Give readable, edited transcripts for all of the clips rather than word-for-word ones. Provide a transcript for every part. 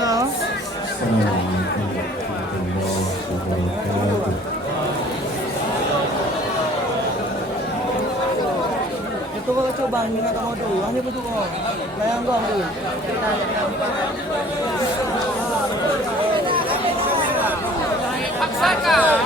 Assalamualaikum warahmatullahi wabarakatuh. Itu kau coba dengan kamu tu. Hanya betul kau. Layang kau tu. Paksakan.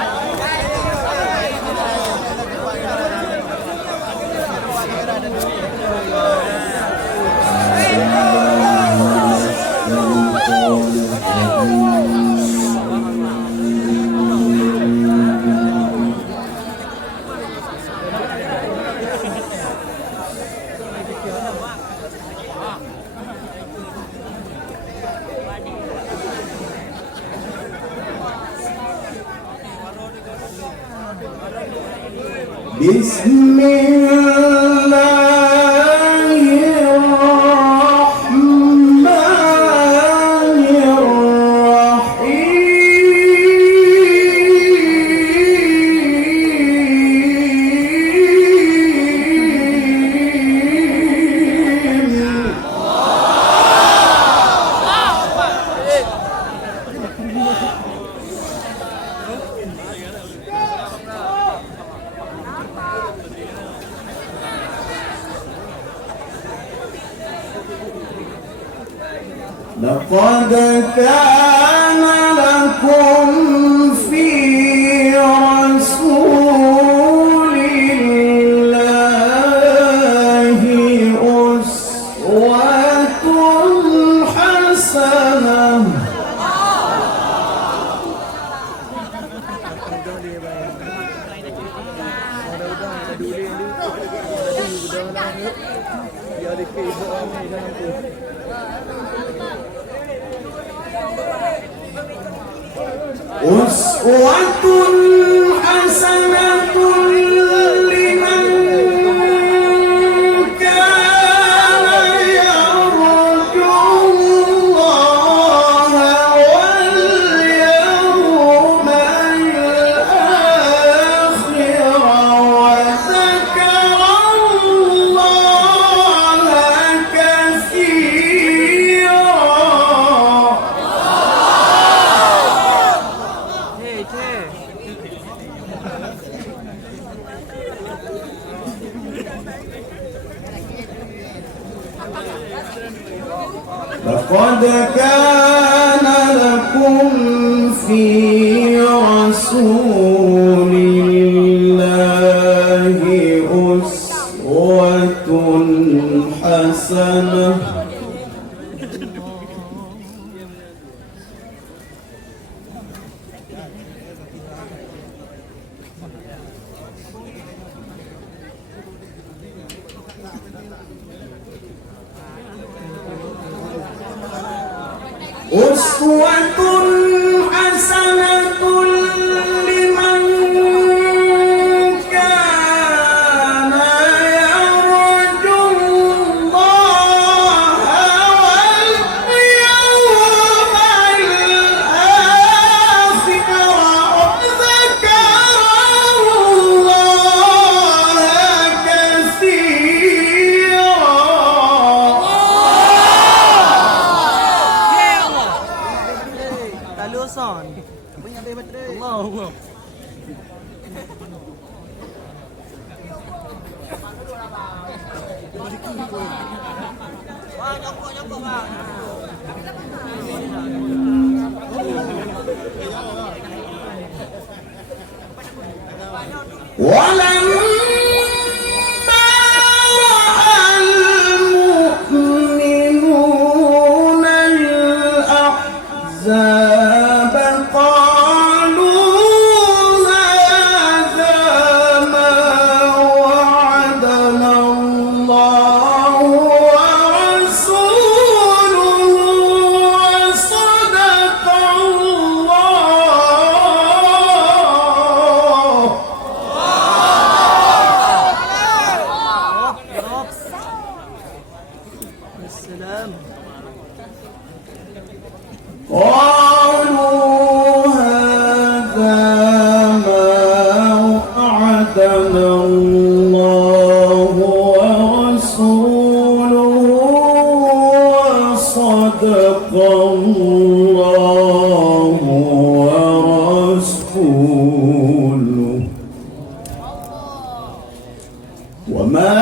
لقد كان لكم في رسول الله أسوة حسنة أسوة حسنة لمن كان يرجو الله واليوم الآخر وذكر الله كثيرا. لقد كان لكم في رسول الله أسوة حسنة أسوة حسنة لمن كان يرجو الله واليوم الآخر وذكر الله كثيرا. Son. Punya baterai. Allah. Wah, nyokok bang. المؤمنون الأحزاب قالوا هذا ما وعدنا الله ورسوله وصدق الله. السلام. قالوا هذا ما وعدنا الله ورسوله وصدق صدق الله ورسوله وما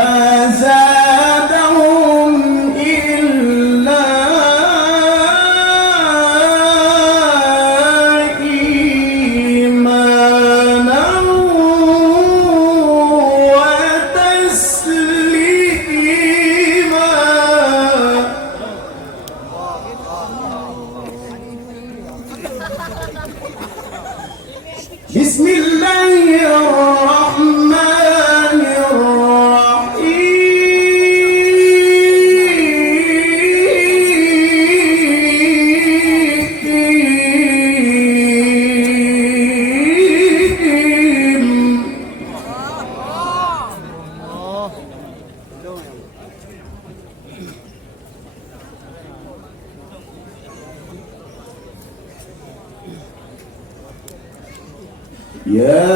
زادهم إلا إيمانا وتسليما. بسم الله الرحمن الرحيم. يا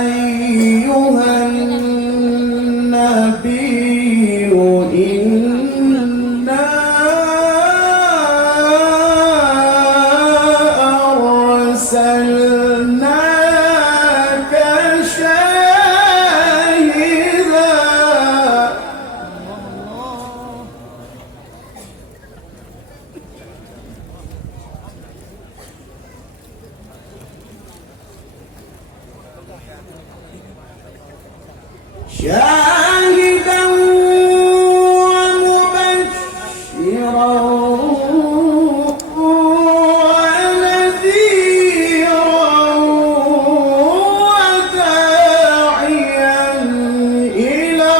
أيها النبي إنا أرسلناك شاهدا ومبشرا ونذيرا وداعيا إلى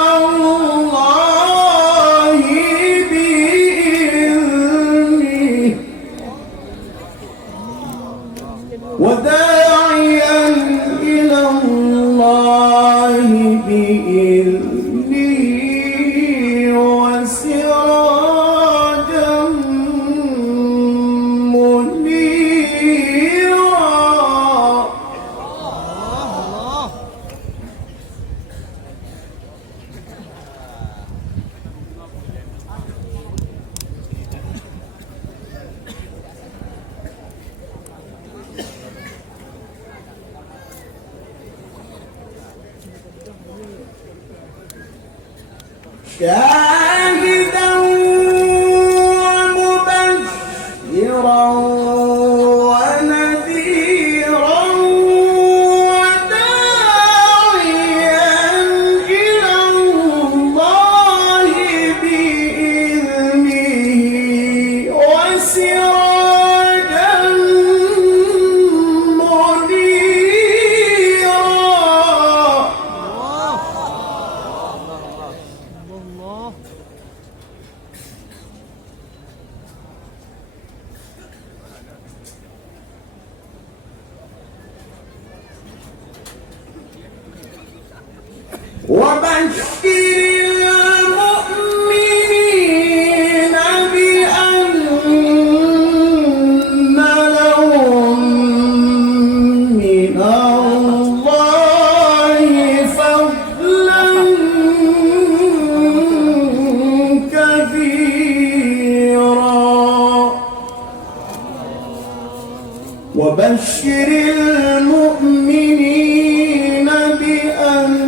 الله بإذنه وسراجا منيرا. شاهدا ومبشرا ونذيرا وداعيا إلى الله بإذنه وسراجا منيرا. وبشر المؤمنين بأن لهم من الله فضلا كبيرا. وبشر المؤمنين بأن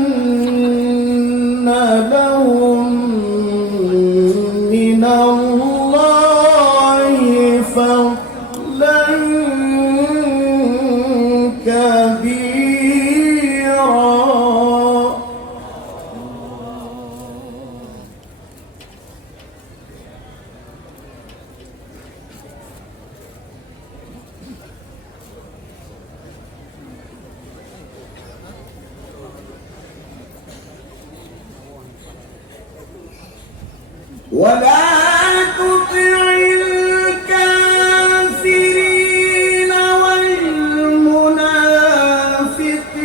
لهم من الله فضلا كبيرا. ولا تطع الكافرين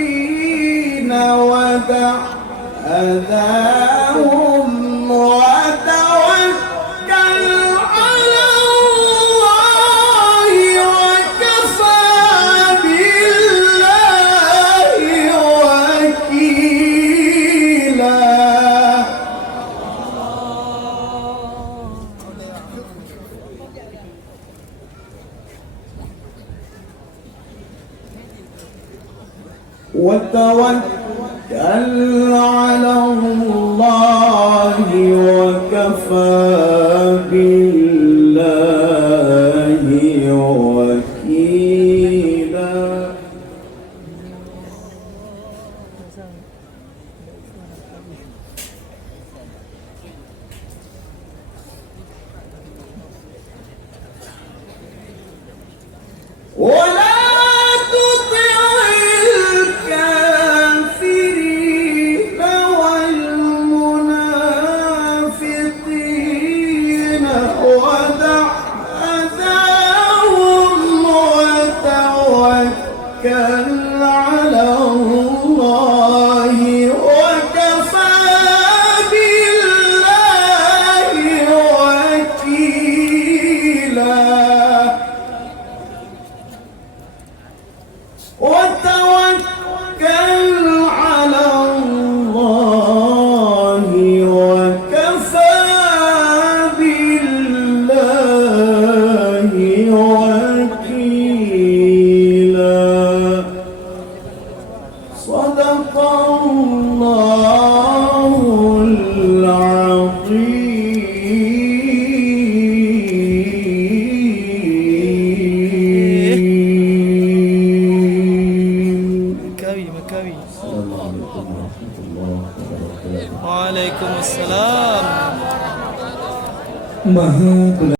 والمنافقين ودع أذاهم وتوكل على الله وكفى بالله وكيلا. وتوكل على الله وكفى بالله وكيلا. ولا تطع الكافرين والمنافقين ودع أذاهم وتوكل على الله وكفى بالله وكيلا. وتوكل على الله وكفى بالله وكيلا. صدق الله العظيم. مكاوي السلام عليكم ورحمة الله وبركاته. وعليكم السلام. مها